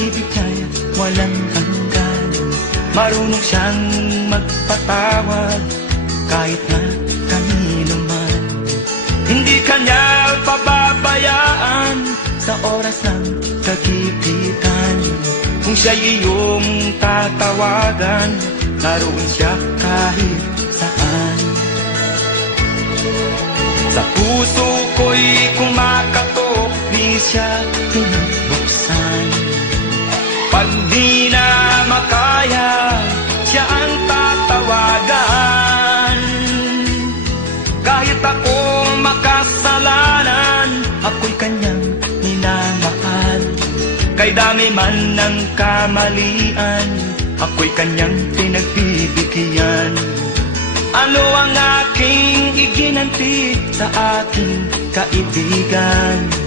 pag-ibig niya'y walang hanggan. Marunong siyang magpatawad kahit na kanino man. Hindi kanya pababayaan sa oras ng kagipitan. Kung siya'y iyong tatawagan, naroon siya kahit saan. Sa puso ko'y kumakatok, di siya pinabuksan. Pag di na makaya, siya ang tatawagan. Kahit akong makasalanan, ako'y kanyang minamahal. Kay dami man ng kamalian, ako'y kanyang pinagbibigyan. Ano ang aking iginanti sa aking kaibigan?